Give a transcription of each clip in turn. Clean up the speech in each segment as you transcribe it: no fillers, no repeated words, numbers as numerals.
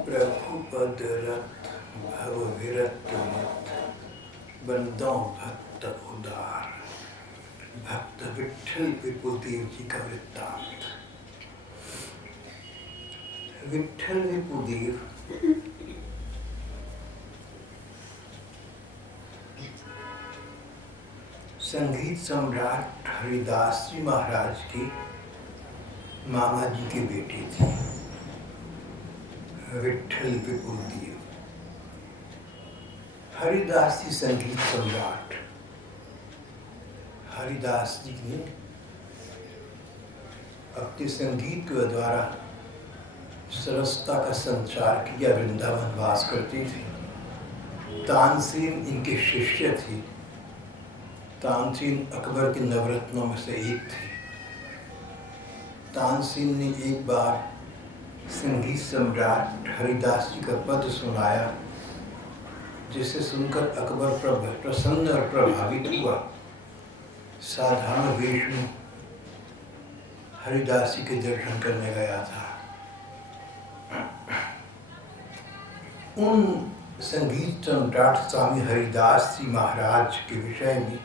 प्रभु पद रत भव विरत मत, बंदों भक्त उदार। भक्त विट्ठल विपुदेव जी का वृत्तांत। विट्ठल विपुदेव संगीत सम्राट हरिदास जी महाराज के मामा जी के बेटे थे। विट्ठल विपुदेव हरिदास जी संगीत सम्राट। हरिदास जी ने अपने संगीत के द्वारा सरसता का संचार किया। वृंदावन वास करते थे। तानसेन इनके शिष्य थे। तानसेन अकबर के नवरत्नों में से एक थे। तानसेन ने एक बार संगीत सम्राट हरिदास जी का पद सुनाया, जिसे सुनकर अकबर प्रसन्न और प्रभावित हुआ। साधारण वेश में हरिदास जी के दर्शन करने गया था। उन संगीत सम्राट स्वामी हरिदास जी महाराज के विषय में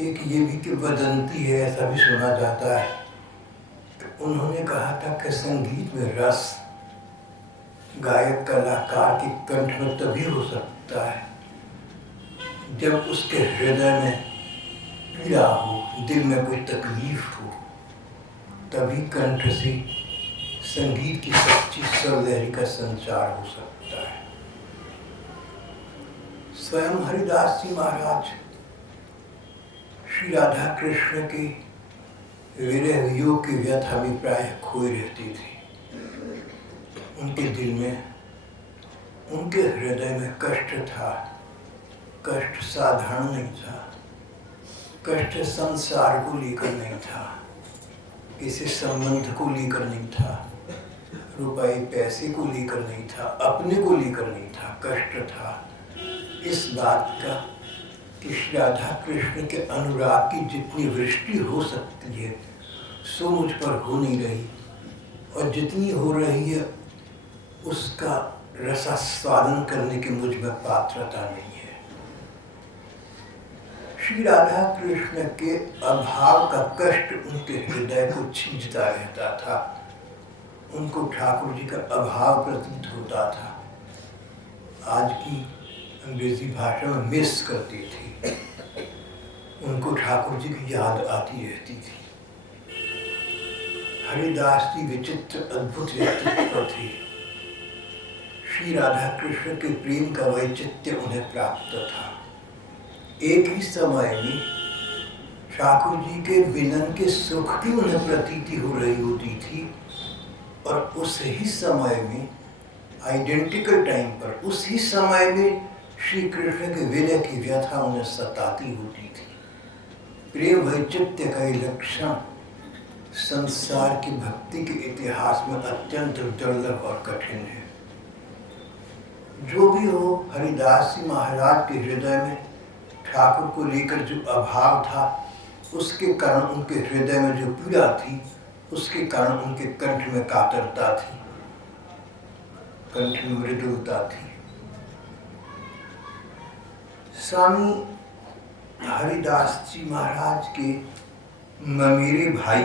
एक ये भी कि वदंती है, ऐसा भी सुना जाता है। तो उन्होंने कहा था कि संगीत में रस गायक कलाकार के कंठ में तभी हो सकता है जब उसके हृदय में पीड़ा हो, दिल में कोई तकलीफ हो, तभी कंठ से संगीत की सच्ची सौंदर्य का संचार हो सकता है। स्वयं हरिदास जी महाराज श्री राधा कृष्ण के विरह वियोग की व्यथा में प्रायः खोए रहते थे। उनके दिल में, उनके हृदय में कष्ट था। कष्ट साधारण नहीं था। कष्ट संसार को लेकर नहीं था, किसी संबंध को लेकर नहीं था, रुपए पैसे को लेकर नहीं था, अपने को लेकर नहीं था। कष्ट था इस बात का कि राधा कृष्ण के अनुराग की जितनी वृष्टि हो सकती है सो मुझ पर हो नहीं रही, और जितनी हो रही है उसका रसास्वादन करने की मुझ में पात्रता नहीं है। श्री राधा कृष्ण के अभाव का कष्ट उनके हृदय को छींचता रहता था। उनको ठाकुर जी का अभाव प्रतीत होता था। आज की अंग्रेजी भाषा में मिस करती थी। उनको ठाकुर जी की याद आती रहती थी। हरिदास जी विचित्र अद्भुत व्यक्तित्व थे। श्री राधा कृष्ण के प्रेम का वैचित्र्य उन्हें प्राप्त था। एक ही समय में ठाकुर जी के मिलन के सुख की उन्हें प्रतीति हो रही होती थी, और उस ही समय में आइडेंटिकल टाइम पर, उस ही समय में श्री कृष्ण के विरह की व्यथा उन्हें सताती होती थी। प्रेम वैचित्र्य का लक्षण संसार की भक्ति के इतिहास में अत्यंत दुर्लभ और कठिन है। जो भी हो, हरिदास जी महाराज के हृदय में ठाकुर को लेकर जो अभाव था, उसके कारण उनके हृदय में जो पीड़ा थी, उसके कारण उनके कंठ में कातरता थी, कंठ में मृदुलता थी। स्वामी हरिदास जी महाराज के ममेरे भाई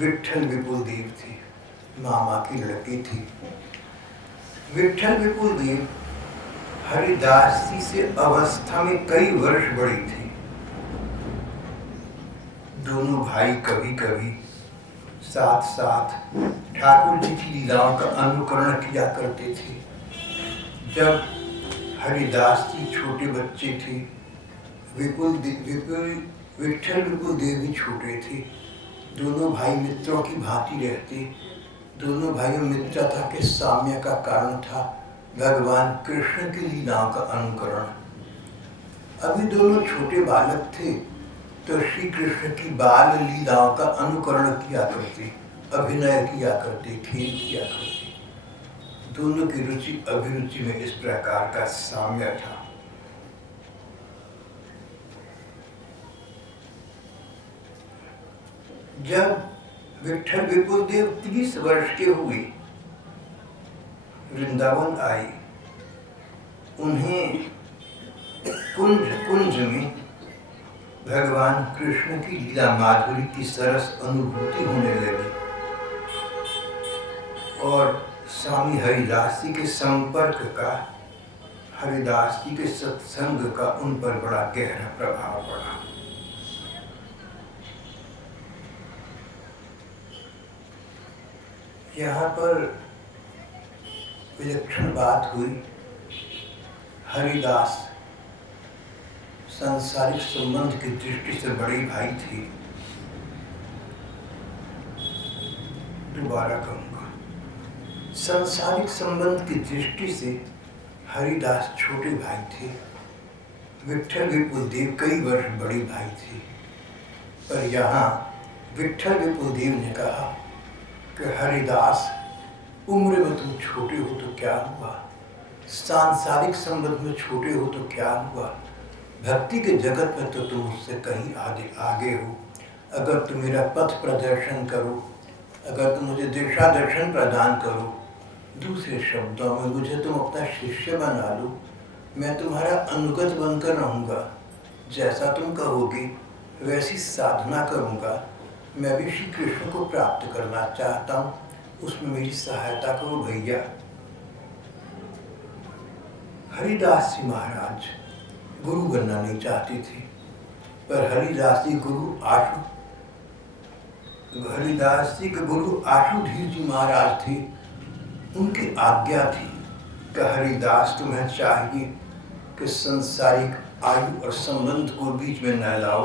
विट्ठल विपुदेव थे। मामा के लड़के थे। विट्ठल विपुदेव हरिदास जी से अवस्था में कई वर्ष बड़े थे। दोनों भाई कभी कभी साथ साथ ठाकुर जी की लीलाओं का अनुकरण किया करते थे। जब हरिदास जी छोटे बच्चे थे, विट्ठल विपुदेव भी छोटे थे। दोनों भाई मित्रों की भांति रहते। दोनों भाइयों में मित्रता के साम्य का कारण था भगवान कृष्ण की लीलाओं का अनुकरण। अभी दोनों छोटे बालक थे तो श्री कृष्ण की बाल लीलाओं का अनुकरण किया करते, अभिनय किया करते, खेल किया करते। दोनों की रुचि अभिरुचि में इस प्रकार का साम्य था। जब विठल विपुल देव 30 वर्ष के हुए, वृंदावन आए। उन्हें कुंज में भगवान कृष्ण की लीला माधुरी की सरस अनुभूति होने लगी और स्वामी हरिदास जी के संपर्क का, हरिदास जी के सत्संग का उन पर बड़ा गहरा प्रभाव पड़ा। यहाँ पर विलक्षण बात हुई। हरिदास सांसारिक संबंध की दृष्टि से बड़े भाई थे। दोबारा कहूँगा, सांसारिक संबंध की दृष्टि से हरिदास छोटे भाई थे। विठल विपुल देव कई वर्ष बड़े भाई थे। पर यहाँ विठल विपुल देव ने कहा कि हरिदास, उम्र में तुम छोटे हो तो क्या हुआ, सांसारिक संबंध में छोटे हो तो क्या हुआ, भक्ति के जगत में तो तुम उससे कहीं आगे हो। अगर तुम मेरा पथ प्रदर्शन करो, अगर तुम मुझे दिशा दर्शन प्रदान करो, दूसरे शब्दों में मुझे तुम अपना शिष्य बना लो, मैं तुम्हारा अनुगत बनकर रहूँगा। जैसा तुम कहोगे वैसी साधना करूँगा। मैं भी श्री कृष्ण को प्राप्त करना चाहता हूँ, उसमें मेरी सहायता करो भैया। हरिदास जी महाराज गुरु बनना नहीं चाहते थे, पर हरिदास जी के गुरु आशुधीर जी महाराज थे। उनकी आज्ञा थी कि हरिदास, तुम्हें चाहिए कि संसारिक आयु और संबंध को बीच में न लाओ।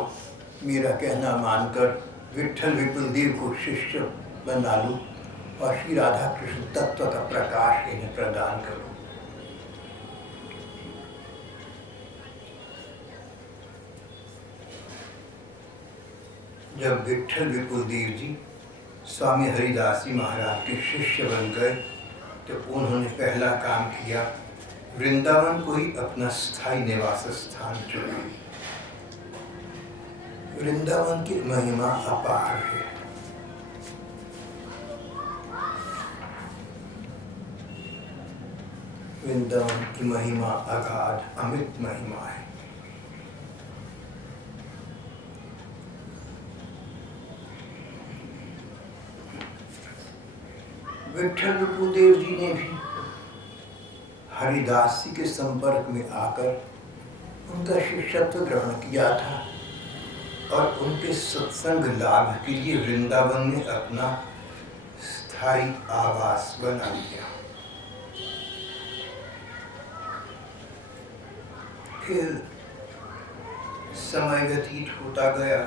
मेरा कहना मानकर विठल विपुल देव को शिष्य बना लो और श्री राधा कृष्ण तत्व का प्रकाश इन्हें प्रदान करो। जब विठल विपुल देव जी स्वामी हरिदास जी महाराज के शिष्य बन गए तो उन्होंने पहला काम किया, वृंदावन को ही अपना स्थायी निवास स्थान चुना। वृंदावन की महिमा अपार है। वृंदावन की महिमा अगाध अमित महिमा है। विठल विपुल देव जी ने भी हरिदास जी के संपर्क में आकर उनका शिष्यत्व ग्रहण किया था और उनके सत्संग लाभ के लिए वृंदावन में अपना स्थायी आवास बना लिया। फिर समय व्यतीत होता गया,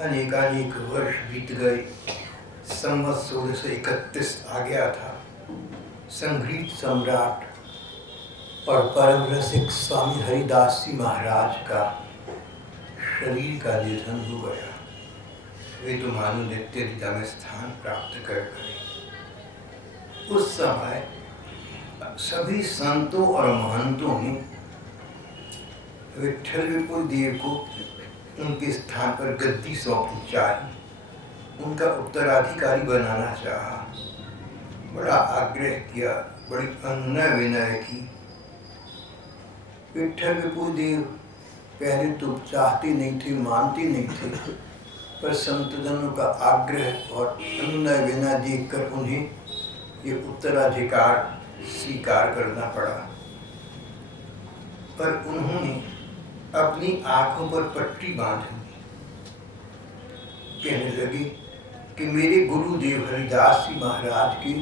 अनेकानेक वर्ष बीत गए। संवत 1631 आ गया था। संगीत सम्राट और परम रसिक स्वामी हरिदास जी महाराज का शरीर का निधन हो गया। वे तो मानो नित्य लीला में स्थान प्राप्त कर गए। उस समय सभी संतों और महंतों ने विठल विपुल देव को उनके स्थान पर गद्दी सौंपनी चाहिए, उनका उत्तराधिकारी बनाना चाहा। बड़ा आग्रह किया, बड़ी अनुनय विनय की। विठल विपुल देव पहले तो चाहते नहीं थे, मानते नहीं थे, पर संतजनों का आग्रह और अनुनय विनय देखकर उन्हें ये उत्तराधिकार स्वीकार करना पड़ा। पर उन्होंने अपनी आंखों पर पट्टी बांध ली। कहने लगे कि मेरे गुरुदेव हरिदास जी महाराज के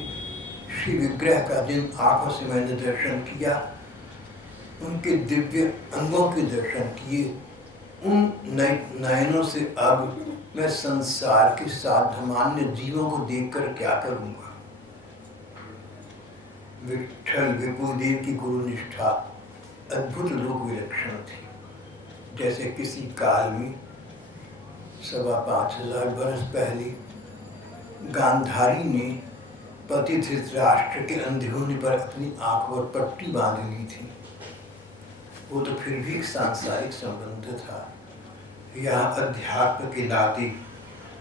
श्री विग्रह का जिन आंखों से मैंने दर्शन किया, उनके दिव्य अंगों के दर्शन किए, उन नयनों से अब मैं संसार के सामान्य जीवों को देखकर क्या करूँगा। विठल विपुल देव की गुरु निष्ठा अद्भुत लोक विलक्षण थी। जैसे किसी काल में 5,500 बरस पहले गांधारी ने पति धृतराष्ट्र के अंधे होने पर अपनी आंख पर पट्टी बांध ली थी। वो तो फिर भी एक सांसारिक संबंध था। यहाँ अध्यात्म के नाते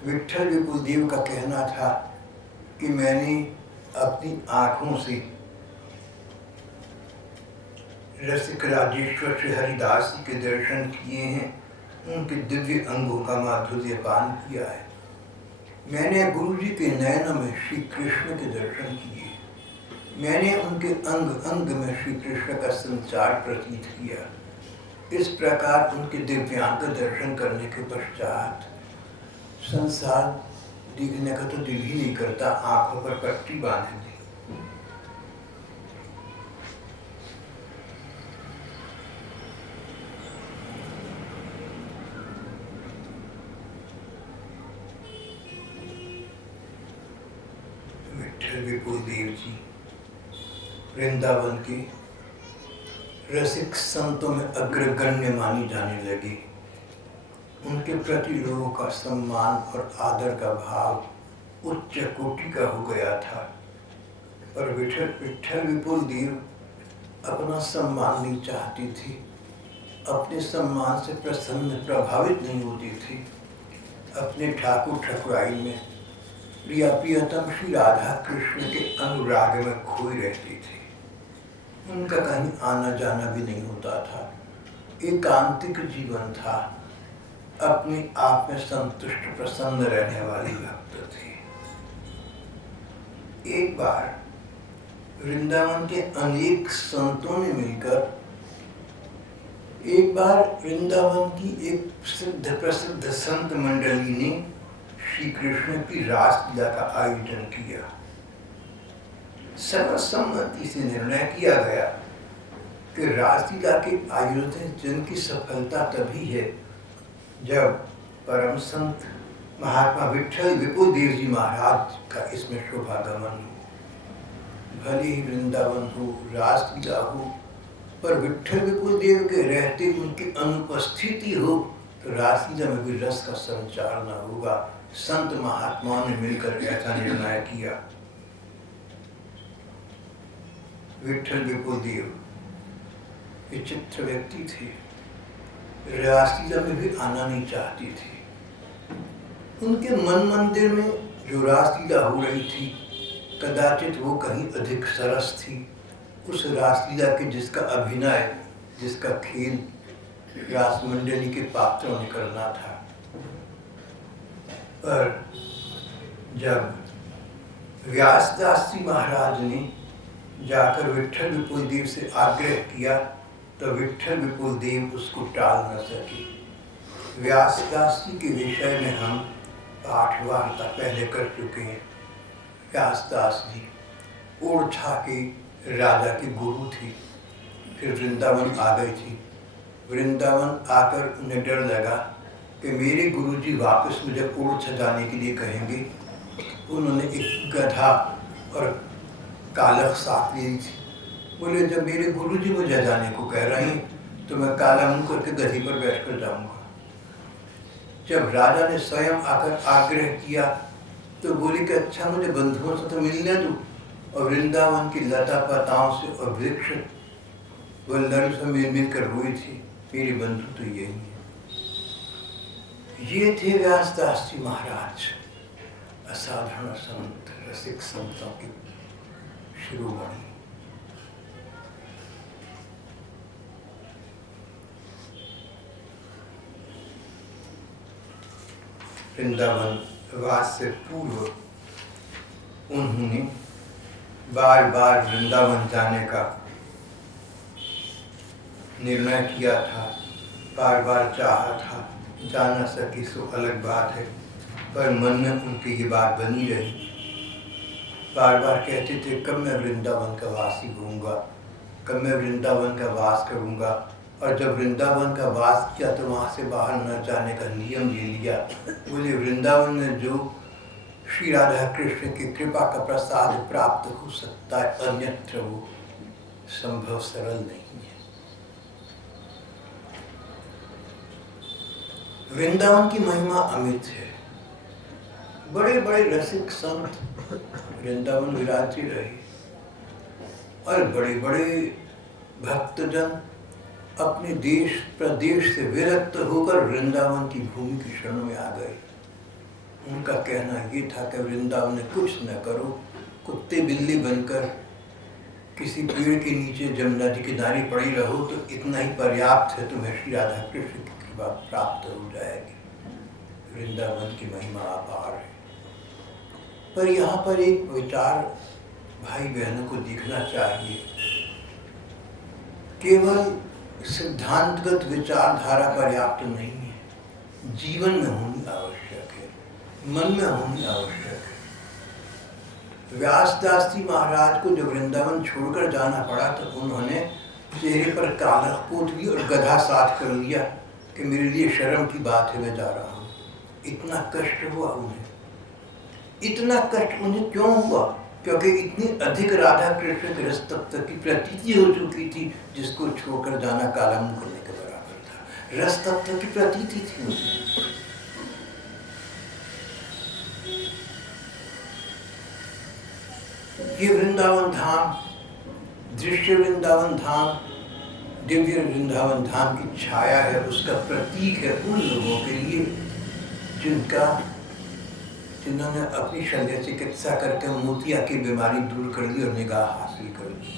विट्ठल विपुलदेव का कहना था कि मैंने अपनी आंखों से रसिक राजेश्वर श्री हरिदास जी के दर्शन किए हैं, उनके दिव्य अंगों का माधुर्य पान किया है। मैंने गुरु जी के नयनों में श्री कृष्ण के दर्शन किए, मैंने उनके अंग अंग में श्री कृष्ण का संचार प्रतीत किया। इस प्रकार उनके दिव्यांग दर्शन करने के पश्चात संसार देखने का तो दिल ही नहीं करता, आंखों पर पट्टी बांध दी। विट्ठल विपुलदेव जी वृंदावन के रसिक संतों में अग्रगण्य मानी जाने लगे। उनके प्रति लोगों का सम्मान और आदर का भाव उच्च कोटि का हो गया था। पर विट्ठल विपुलदेव अपना सम्मान नहीं चाहती थी, अपने सम्मान से प्रसन्न प्रभावित नहीं होती थी। अपने ठाकुर ठकुराई में प्रिया प्रियतम श्री राधा कृष्ण के अनुराग में खोई रहती थी। उनका कहीं आना जाना भी नहीं होता था, एकांतिक जीवन था, अपने आप में संतुष्ट प्रसन्न रहने वाली भक्त थी। एक बार वृंदावन के अनेक संतों ने मिलकर वृंदावन की एक प्रसिद्ध संत मंडली ने श्री कृष्ण की रासलीला का आयोजन किया। सर्वसम्मति से निर्णय किया गया कि रासलीला के आयोजन की सफलता तभी है जब परम संत महात्मा विट्ठल विपुलदेव जी महाराज का इसमें शुभागमन हो। भले ही वृंदावन हो, रासलीला हो, पर विट्ठल विपुलदेव के रहते उनकी अनुपस्थिति हो तो रासलीला में भी रस का संचार न होगा। संत महात्माओं ने मिलकर ऐसा निर्णय किया। विट्ठल विपुलदेव विचित्र व्यक्ति थे, रासलीला में भी आना नहीं चाहती थी। उनके मन मंदिर में जो रासलीला हो रही थी कदाचित वो कहीं अधिक सरस थी। उस रासलीला के जिसका अभिनय, जिसका खेल रास मंडली के पात्रों ने करना था। पर जब व्यासदास जी महाराज ने जाकर विट्ठल विपुलदेव से आग्रह किया तो विट्ठल विपुलदेव उसको टाल न सके। व्यासदास जी के विषय में हम पाठ वार्ता पहले कर चुके हैं। व्यासदास जी ओरछा के राजा के गुरु थी, फिर वृंदावन आ गई थी। वृंदावन आकर उन्हें डर लगा कि मेरे गुरुजी वापस मुझे ओरछा जाने के लिए कहेंगे। उन्होंने एक गधा और कालख साथ ली थी। बोले जब मेरे गुरुजी मुझे जाने को कह रहे हैं तो मैं काला मुंह करके गधी पर बैठकर जाऊंगा। जब राजा ने स्वयं आकर आग्रह किया तो बोली कि अच्छा मुझे बंधुओं से तो मिलने दो। और वृंदावन की लता पताओं से और वृक्ष वल्लभ से मिल मिलकर रोई थी, मेरे बंधु तो यही है। ये थे व्यासदास जी महाराज, असाधारण संत, रसिक संतों की शिरोमणि। वृंदावन वास से पूर्व उन्होंने बार बार वृंदावन जाने का निर्णय किया था, बार बार चाहा था। जा न सकी सो अलग बात है, पर मन में उनकी ये बात बनी रही। बार बार कहते थे कब मैं वृंदावन का वासी होऊंगा, कब मैं वृंदावन का वास करूंगा। और जब वृंदावन का वास किया तो वहाँ से बाहर न जाने का नियम ले लिया। बोले वृंदावन में जो श्री राधा कृष्ण की कृपा का प्रसाद प्राप्त हो सकता है, अन्यत्र वो संभव सरल नहीं है। वृंदावन की महिमा अमित है। बड़े बड़े रसिक संत वृंदावन विराजे रहे और बड़े बड़े भक्तजन अपने देश प्रदेश से विरक्त होकर वृंदावन की भूमि की शरण में आ गए। उनका कहना ये था कि वृंदावन में कुछ न करो, कुत्ते बिल्ली बनकर किसी पेड़ के नीचे जमुना जी किनारे पड़ी रहो तो इतना ही पर्याप्त है, तुम्हें श्री राधा कृष्ण की कृपा प्राप्त हो जाएगी। वृंदावन की महिमा अपार है। पर यहाँ पर एक विचार भाई बहनों को दिखना चाहिए। केवल सिद्धांतगत विचारधारा पर्याप्त नहीं है, जीवन में होनी आवश्यक है, मन में होनी आवश्यक है। व्यासदास जी महाराज को जब वृंदावन छोड़कर जाना पड़ा तो उन्होंने चेहरे पर कालख पोत ली और गधा साथ कर लिया कि मेरे लिए शर्म की बात है, मैं जा रहा हूँ। इतना कष्ट हुआ उन्हें। इतना कष्ट उन्हें क्यों हुआ? क्योंकि इतनी अधिक राधा कृष्ण के रस तत्व की प्रतीति हो चुकी थी, जिसको छोड़कर जाना काला मुंह करने के बराबर था। रस तत्व की प्रतीति थी उन्हें। ये वृंदावन धाम, दृश्य वृंदावन धाम, दिव्य वृंदावन धाम की छाया है, उसका प्रतीक है उन लोगों के लिए जिन्होंने अपनी शल्य चिकित्सा करके मोतिया की बीमारी दूर कर ली और निगाह हासिल कर ली।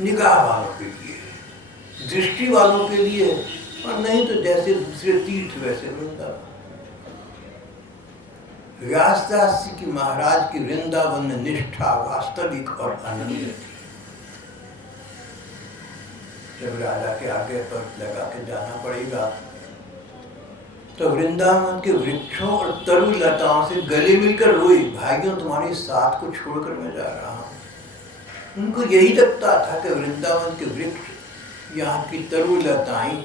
निगाह वालों के लिए, दृष्टि वालों के लिए, और नहीं तो जैसे दूसरे तीर्थ वैसे वृंदावन। व्यासदास जी की महाराज की वृंदावन में निष्ठा वास्तविक और आनंद थी। जब राजा के आगे पर लगा के जाना पड़ेगा तो वृंदावन के वृक्षों और तरु लताओं से गले मिलकर रोई, भाइयों तुम्हारे साथ को छोड़कर मैं जा रहा हूँ। उनको यही लगता था कि वृंदावन के वृक्ष, यहाँ की तरु लताएं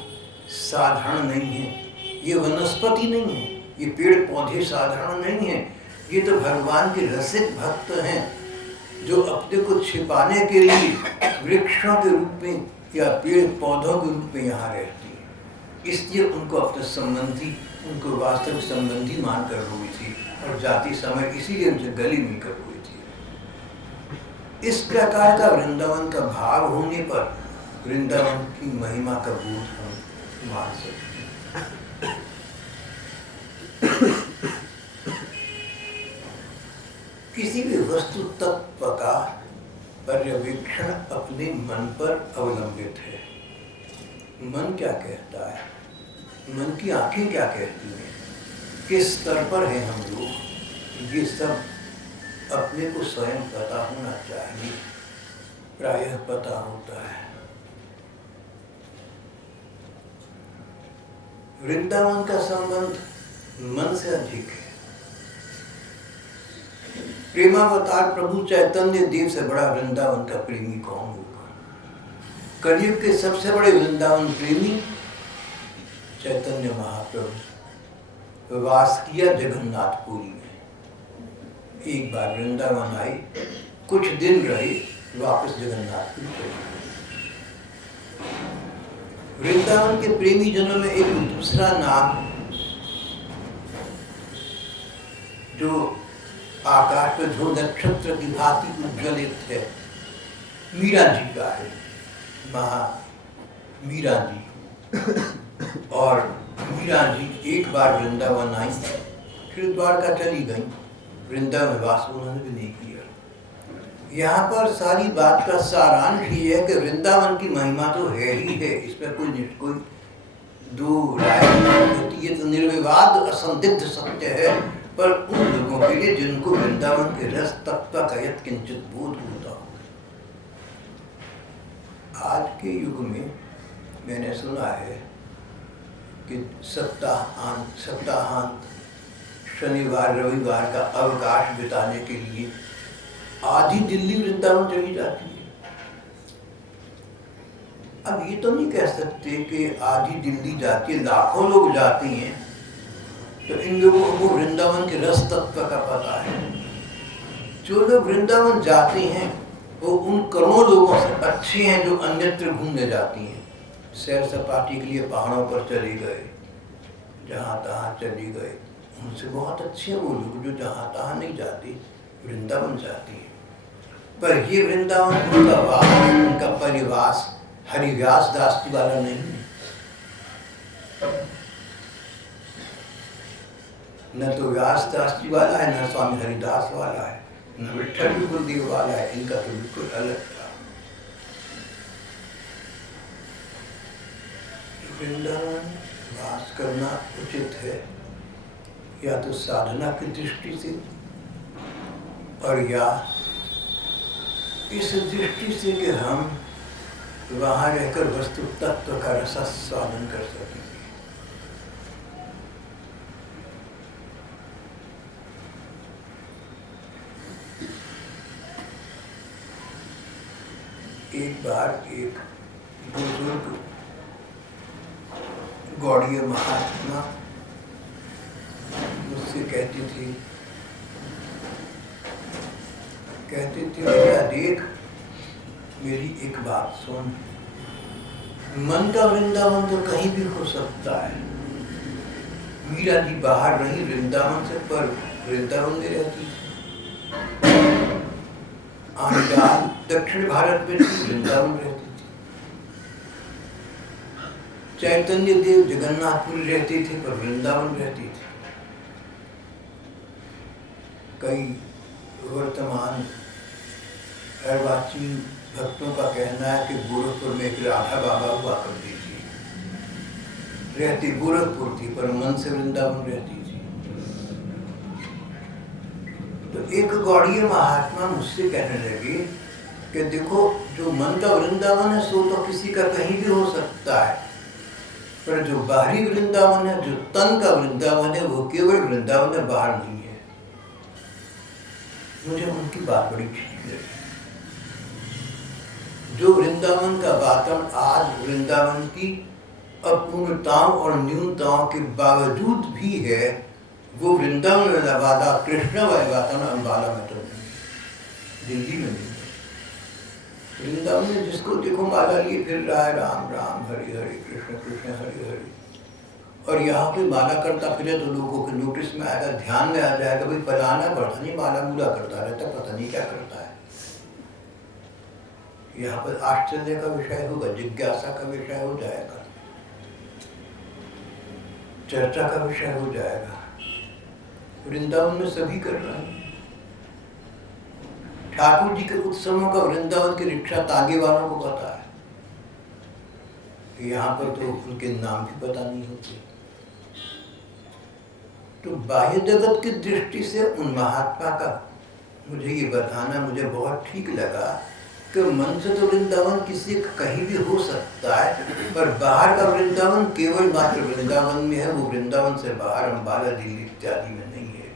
साधारण नहीं है, ये वनस्पति नहीं है, ये पेड़ पौधे साधारण नहीं है, ये तो भगवान के रसिक भक्त हैं जो अपने को छिपाने के लिए वृक्षों के रूप में या पेड़ पौधों के रूप में यहाँ रहते हैं। इसलिए उनको अपने संबंधी, उनको वास्तविक संबंधी मानकर रोई थी और जाती समय इसीलिए उनसे गले मिलकर रोई थी। इस प्रकार का वृंदावन का भाव होने पर वृंदावन की महिमा का बोध हम मान सकते हैं। किसी भी वस्तु तत्व का पर्यवेक्षण अपने मन पर अवलंबित है। मन क्या कहता है, मन की आंखें क्या कहती हैं, किस स्तर पर हैं हम लोग, ये सब अपने को स्वयं पता होना चाहिए। प्रायः पता होता है। वृंदावन का संबंध मन से अधिक है। प्रेमावतार प्रभु चैतन्य देव से बड़ा वृंदावन का प्रेमी कौन होगा? कलयुग के सबसे बड़े वृंदावन प्रेमी चैतन्य महाप्रभु वास किया जगन्नाथपुरी में। एक बार वृंदावन आई, कुछ दिन रहे, वापस जगन्नाथपुरी चले गए। वृंदावन के प्रेमी जनों में एक दूसरा नाम जो आकाश में ध्रुव नक्षत्र की भांति उज्ज्वलित है, मीरा जी का है। मीरा जी। और मीरा जी एक बार वृंदावन आई, फिर द्वारका चली गई, वृंदावन वास उन्होंने भी नहीं किया। यहाँ पर सारी बात का सारांश ये है कि वृंदावन की महिमा तो है ही है, इसमें कोई दो राय नहीं होती, ये तो निर्विवाद असंदिग्ध सत्य है। पर उन लोगों के लिए जिनको वृंदावन के रस तत्व का यत्किंचित बोध होता हो। आज के युग में मैंने सुना है कि सप्ताहांत शनिवार रविवार का अवकाश बिताने के लिए आधी दिल्ली वृंदावन चली जाती है। अब ये तो नहीं कह सकते कि आधी दिल्ली जाती है, लाखों लोग जाते हैं, तो इन लोगों को वृंदावन के रस तत्व का पता है। जो लोग वृंदावन जाते हैं वो उन करोड़ों लोगों से अच्छे हैं जो अन्यत्र घूमने जाती हैं। सैर सपाटे के लिए पहाड़ों पर चले गए, जहाँ तहाँ चले गए, उनसे बहुत अच्छे हैं वो लोग जो जहाँ तहाँ नहीं जाते, वृंदावन जाते हैं। पर ये वृंदावन उनका वास, उनका परिवास हरिव्यास दास वाला नहीं है। न तो व्यासदास जी वाला है, न स्वामी हरिदास वाला है, न विठल विपुलदेव वाला है। इनका तो बिल्कुल अलग था। वृंदावन वास करना उचित है, या तो साधना की दृष्टि से और या इस दृष्टि से कि हम वहाँ रहकर वस्तु तत्व का रसास्वादन कर सकेंगे। एक बार एक बुजुर्ग गौड़ीय महात्मा मुझसे कहती थी बेटा देख, मेरी एक बात सुन, मन का वृंदावन तो कहीं भी हो सकता है। मीरा जी बाहर नहीं वृंदावन से, पर वृंदावन में रहती थी। आंडाल दक्षिण भारत में वृंदावन रहती थी। चैतन्य देव जगन्नाथपुरी रहते थे, पर वृंदावन रहती थी। कई वर्तमान अर्वाचीन भक्तों का कहना है कि गोरखपुर में एक राधा बाबा हुआ करती थी, रहती गोरखपुर थी पर मन से वृंदावन रहती थी। तो एक गौड़ीय महात्मा मुझसे कहने लगे कि देखो, जो मन का वृंदावन है सो तो किसी का कहीं भी हो सकता है, पर जो बाहरी वृंदावन है, जो तन का वृंदावन है, वो केवल वृंदावन है, बाहर नहीं है। मुझे उनकी बात बड़ी ठीक लगी। जो वृंदावन का वातावरण आज वृंदावन की अपूर्णताओं और न्यूनताओं के बावजूद भी है, वो वृंदावन वाला कृष्ण वाले वातावरण अम्बाला में तो नहीं, दिल्ली में नहीं। वृंदावन में जिसको देखो माला लिए फिर रहा है, राम राम हरि हरि, कृष्ण कृष्ण हरि हरि, और यहाँ पे माला करता फिरे तो लोगों के नोटिस में आएगा, ध्यान में आ जाएगा, भाई फलाना पता नहीं माला मूला करता रहता, पता नहीं क्या करता है। यहाँ पर आश्चर्य का विषय होगा, जिज्ञासा का विषय हो जाएगा, चर्चा का विषय हो जाएगा। वृंदावन में सभी कर रहे हैं। ठाकुर जी के उत्सवों का वृंदावन की रिक्शा तागे वालों को पता है, यहाँ पर तो उनके नाम भी पता नहीं होते। तो बाह्य जगत की दृष्टि से उन महात्मा का मुझे ये बताना मुझे बहुत ठीक लगा कि मन से तो वृंदावन किसी कहीं भी हो सकता है, पर बाहर का वृंदावन केवल मात्र वृंदावन में है, वो वृंदावन से बाहर अम्बाला दिल्ली इत्यादि में नहीं है।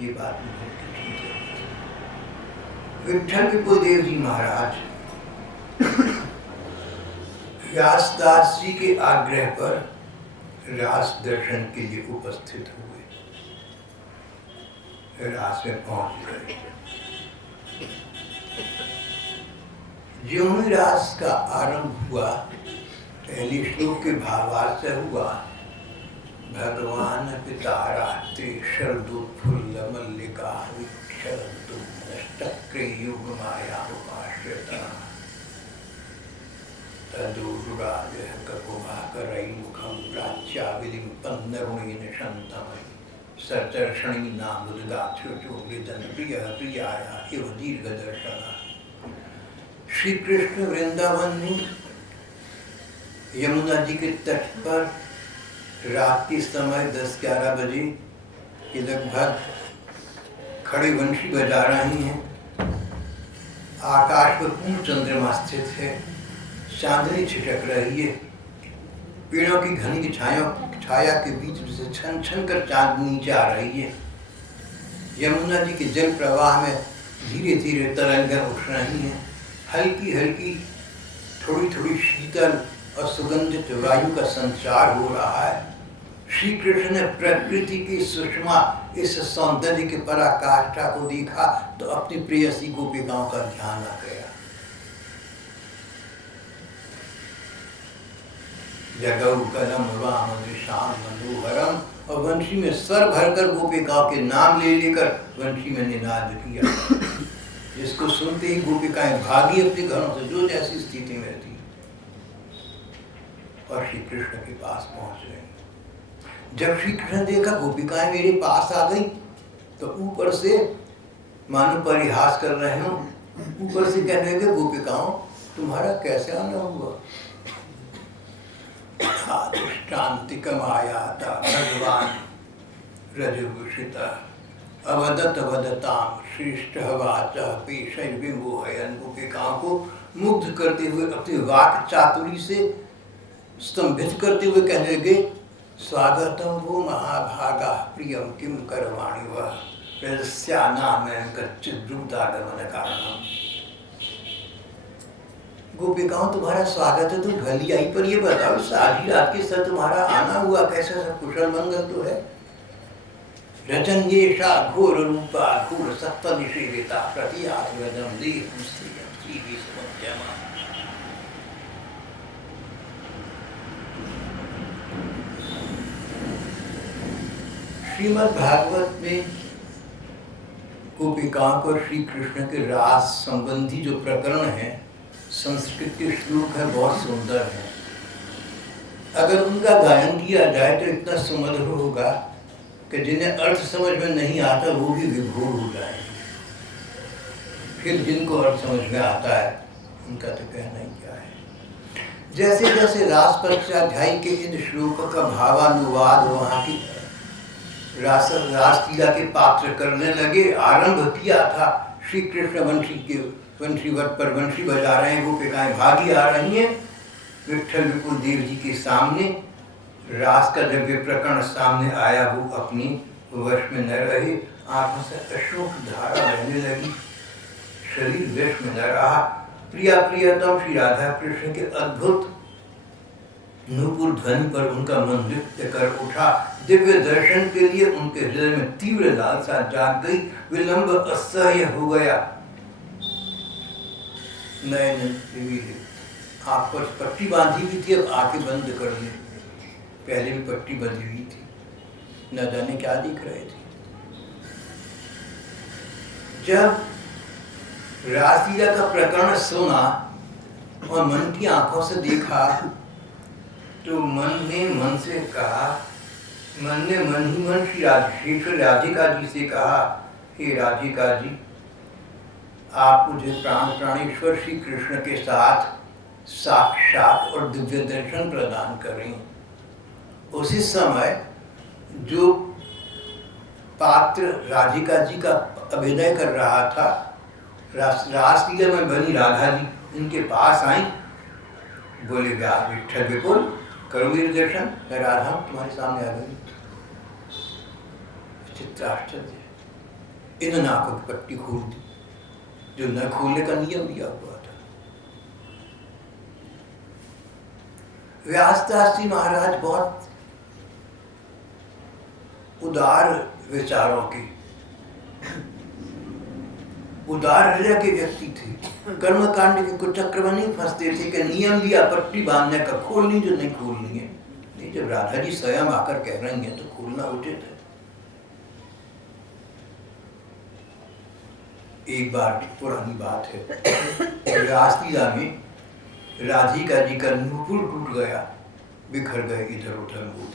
ये बात मुझे ठीक है। विठल विपुलदेव जी महाराज व्यासदास जी के आग्रह पर रास दर्शन के लिए उपस्थित हुए, रास में पहुंच गए। ज्यों ही रास का आरंभ हुआ, पहले श्लोक के भावार्थ से हुआ, भगवान पितारा ते शरदोत्फुल्ल मल्लिका विक्षरन्तु नष्टक्रे युग माया उपाश्रिता तदुराजः ककुभाकरै मुखं प्राच्याविलिं पन्नरुणेन शन्तमयि सचर्षणी नामुदगाथ्योचो वृदन् प्रियः प्रियाया इव दीर्घदर्शनः। श्री कृष्ण वृंदावन में यमुना जी के तट पर रात के समय 10-11 बजे के लगभग खड़े वंशी बजा रही हैं। आकाश पर पूर्ण चंद्रमा स्थित है, चांदनी छिटक रही है, पेड़ों की घनी छाया के बीच से छन छन कर चांदनी नीचे आ रही है। यमुना जी के जल प्रवाह में धीरे धीरे तरंगें उठ रही हैं। हल्की हल्की थोड़ी थोड़ी शीतल और सुगंधित वायु का संचार हो रहा है। श्री कृष्ण ने प्रकृति की सुषमा इस सौंदर्य के पराकाष्ठा को देखा तो अपनी प्रेयसी गोपिकाओं का ध्यान आ गया। जगौ कदम वाम दृशाम मनोहरम, और वंशी में स्वर भरकर गोपिकाओं के नाम ले लेकर वंशी में निनाद किया, जिसको सुनते ही गोपिकाएं भागी अपने घरों से, जो जैसी स्थिति में थी, और श्री कृष्ण के पास पहुंच गए। जब श्री कृष्ण देखा गोपिकाएं मेरे पास आ गई तो ऊपर से मानो परिहास कर रहे हो, ऊपर से कहने लगे गोपिकाओं तुम्हारा कैसे आना हुआ? दृष्टांतिकम आयाता भगवान रजभूषिता अवदत वदताम श्रेष्ठ वाचा पेशय विमोहयन। गोपिकाओं को मुग्ध करते हुए अपनी वाक चातुरी से स्तंभित करते हुए कहने लगे स्वागतम वो महाभागा प्रियम किम करवाणि वह रजस्यानामयं कच्चित् द्रुतागमन कारणम। गोपिकाओं तुम्हारा स्वागत है, तुम भली आई, पर ये बताओ सारी रात के साथ तुम्हारा आना हुआ कैसा? सब कुशल मंगल तो है। रजन्येषा घोर रूपा घोर सत्व निषेविता प्रतियात रजम देहं श्रियं श्रीविष्णुमध्यमा। श्रीमद् भागवत में गोपिकाओं को श्री कृष्ण के रास संबंधी जो प्रकरण है, संस्कृत के श्लोक है, बहुत सुंदर है। अगर उनका गायन किया जाए तो इतना सुमधुर होगा कि जिन्हें अर्थ समझ में नहीं आता वो भी विभोर हो जाए। फिर जिनको अर्थ समझ में आता है उनका तो कहना ही क्या है। जैसे जैसे रास पंचाध्याय के इन श्लोकों का भावानुवाद वहाँ की रासलीला के पात्र करने लगे, आरंभ किया था। श्री कृष्ण वंशीवत पर वंशी बजा रहे हैं, गोपिकाएं भागी आ रही हैं। विट्ठल विपुल देव जी के सामने रास का जब ये प्रकरण सामने आया वो अपनी वश में न रहे, आंखों से अशोक धारा बहने लगी, शरीर वश में न रहा। प्रिया प्रियतम श्री राधा कृष्ण के अद्भुत नूपुर ध्वनि पर उनका मन नृत्य कर उठा। दिव्य दर्शन के लिए उनके हृदय में तीव्र लालसा जाग गई। विलंब असह्य हो गया। नयन आँख पर पट्टी बांधी हुई थी, अब आंखें बंद कर ली। पहले भी पट्टी बंधी हुई थी, न जाने क्या दिख रहे थे। जब रासलीला का प्रकरण सुना और मन की आंखों से देखा तो मन ने मन से कहा, मन ने मन ही मन श्री राधिका जी से कहा, हे राधिका जी आप मुझे प्राण प्राणेश्वर श्री कृष्ण के साथ साक्षात और दिव्य दर्शन प्रदान करें। उसी समय जो पात्र राधिका जी का अभिनय कर रहा था, रासलीला में बनी राधा जी इनके पास आई, बोले विट्ठल विपुल करो मेरे दर्शन, मैं राधा तुम्हारे सामने आ गई। चित्राश्चर्य, इन्होंने आंखों की पट्टी खोल दी जो न खोलने का नियम दिया हुआ था। व्यासदास जी महाराज बहुत उदार विचारों के, उदार हृदय के व्यक्ति थे। कर्मकांड के कुचक्र में नहीं फंसते थे कि नियम दिया पट्टी बांधने का, खोलनी जो नहीं खोलनी है। नहीं, जब राधा जी स्वयं आकर कह रही हैं तो खोलना उचित है। एक बार पुरानी बात है, रासलीला में राधिका जी का नूपुर टूट गया, बिखर गए इधर उधर बोल।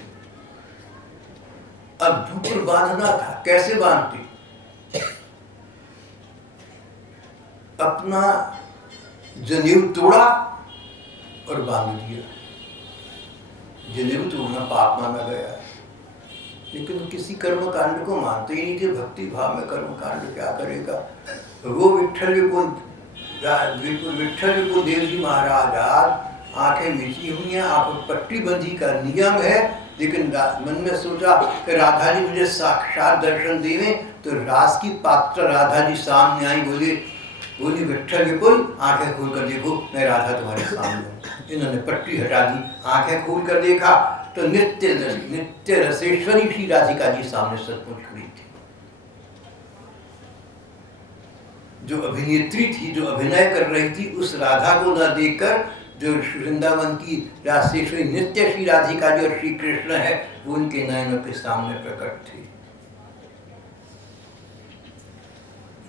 अब नूपुर बांधना था, कैसे बांधते? अपना जनेऊ तोड़ा और बांध दिया। जनेऊ तोड़ना पाप माना गया, लेकिन किसी कर्म कांड को मानते ही नहीं थे। भक्ति भाव में कर्म कांड क्या करेगा? वो विट्ठल विपुल देव जी महाराज आज आंखें मिची हुई हैं, आप पट्टी बंधी का नियम है, लेकिन मन में सोचा कि राधा जी मुझे साक्षात दर्शन देवें। तो रास की पात्र राधा जी सामने आई, बोली विट्ठल विपुल आंखें खोल कर देखो, मैं राधा तुम्हारे सामने हूँ। इन्होंने पट्टी हटा दी, आंखें खोल कर देखा तो नित्य रसेश्वरी श्री राधिका जी सामने सचमुच खड़ी थी। जो अभिनेत्री थी, जो अभिनय कर रही थी, उस राधा को न देखकर जो वृंदावन की रासेश्वरी नित्य श्री राधिका जी और श्री कृष्ण है, वो उनके नयनों के सामने प्रकट थे।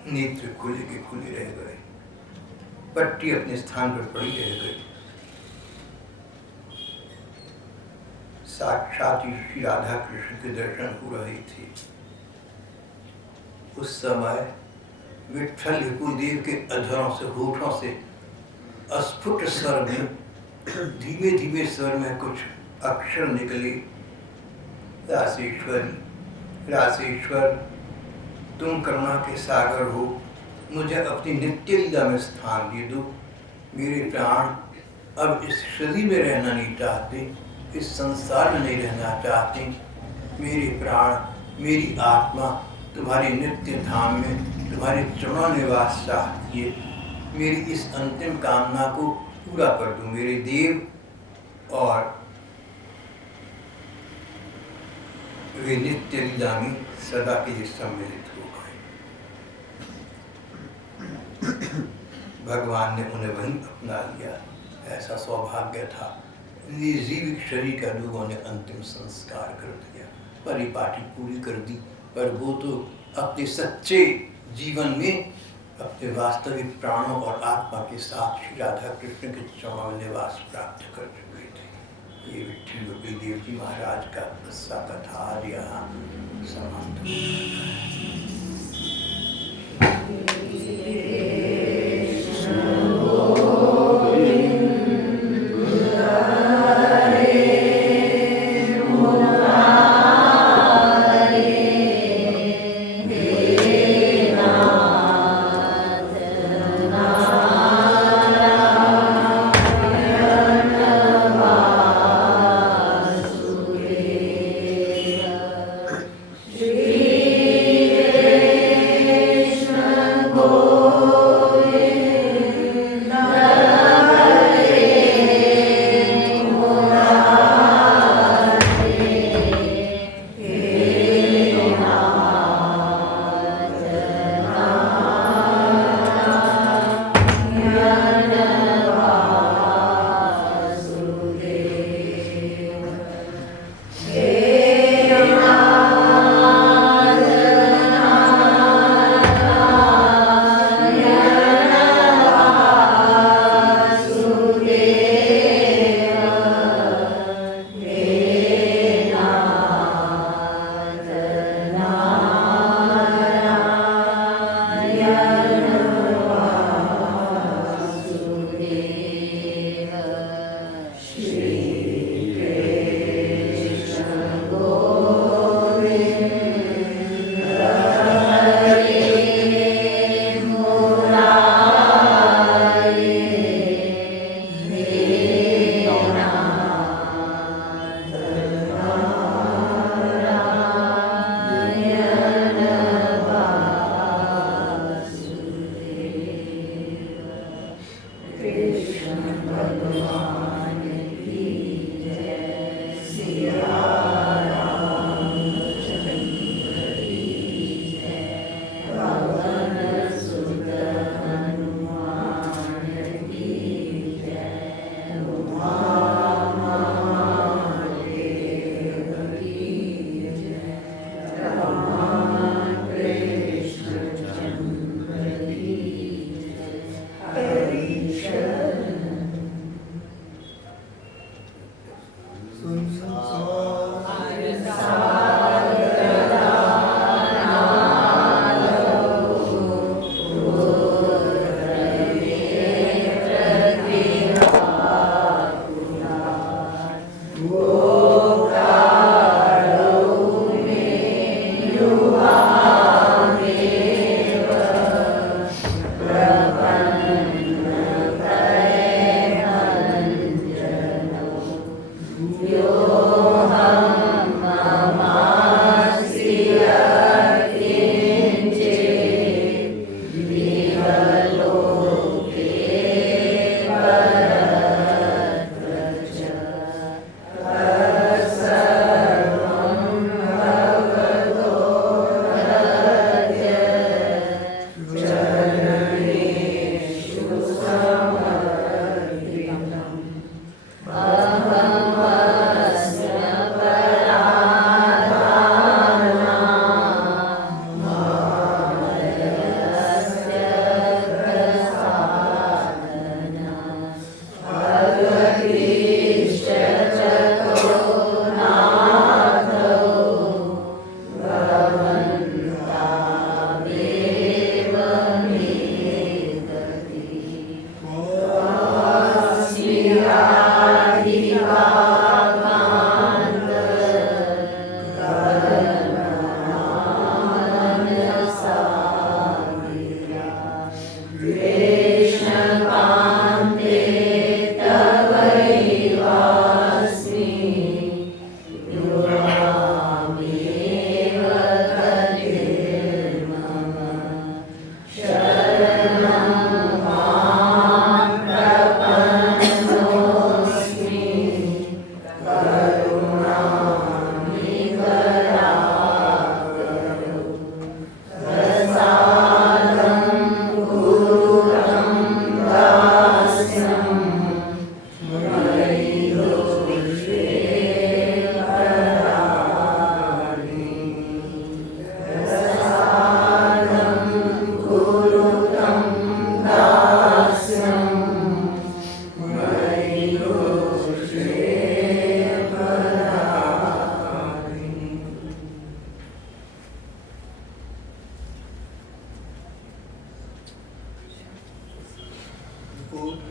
नेत्र खुले के खुले रह गए, पट्टी अपने स्थान पर पड़ी रह गई। साक्षात श्री राधा कृष्ण के दर्शन हो रहे थे। उस समय विट्ठल विपुलदेव के अधरों से, होठों से अस्फुट स्वर में, धीमे धीमे स्वर में कुछ अक्षर निकले। रासेश्वरी, रासेश्वर, तुम करुणा के सागर हो, मुझे अपनी नित्य लीला में स्थान दे दो। मेरे प्राण अब इस शरीर में रहना नहीं चाहते, इस संसार में नहीं रहना चाहते। मेरे प्राण, मेरी आत्मा तुम्हारे नित्य धाम में, तुम्हारे चरणों निवास चाहती है। मेरी इस अंतिम कामना को पूरा कर दो मेरे देव। और वे नित्य लीला में सदा के लिए सम्मिलित हो गए। भगवान ने उन्हें वहीं अपना लिया। ऐसा सौभाग्य था। जीवित शरीर का लोगों ने अंतिम संस्कार कर दिया, परिपाटी पूरी कर दी, पर वो तो अपने सच्चे जीवन में अपने वास्तविक प्राणों और आत्मा के साथ श्री राधा कृष्ण के चरणों में निवास प्राप्त कर चुके थे। ये विट्ठल विपुलदेव जी महाराज का किस्सा कथा यहाँ समाप्त Shri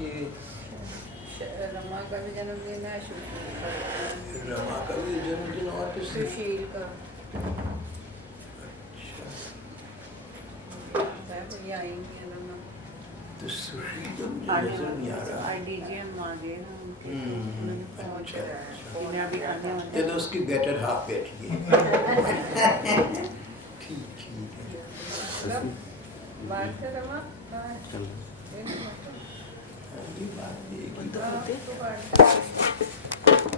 ये रमा का भी जन्मदिन है, रमा का भी जन्मदिन और किससे? सुशील का। अच्छा, भैया आएंगे रमा। तो सुशील तो मुझे नजर नहीं आ रहा। IDGM आ गए ना उनके। अच्छा, इन्हें अभी आने वाले। चलो उसकी बेटर हाफ बैठी है। ठीक है। बात कर रमा। ये बात एक ही तो हाँ, तो बात कर।